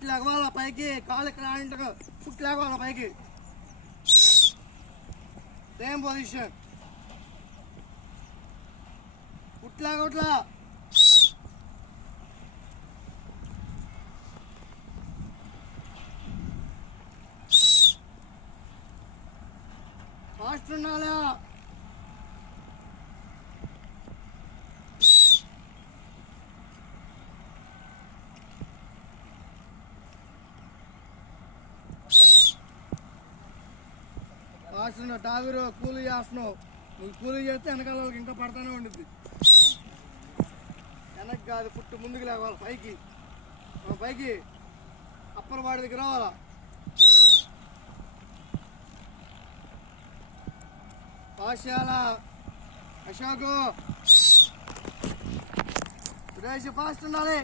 Foot లేవాల పైకి, కాలు ఇక్కడ ఆడింట ఫుట్ లేవాల పైకి. Same position. ఫుట్ లేకట్లా. ఫాస్ట్ ఉండాలా. ఫాస్ట్ ఉన్నావు టావిరు, కూలీ చేస్తున్నావు. నువ్వు కూలీ చేస్తే వెనకాల వాళ్ళకి ఇంకా పడతానే ఉండుద్ది. వెనక్కి కాదు, పుట్టు ముందుకు లేవాలి పైకి. పైకి అప్పల వాడి దగ్గర రావాలా. ఫాస్ట్ చేయాలా. అశోకు సురేష్ ఫాస్ట్ ఉండాలి.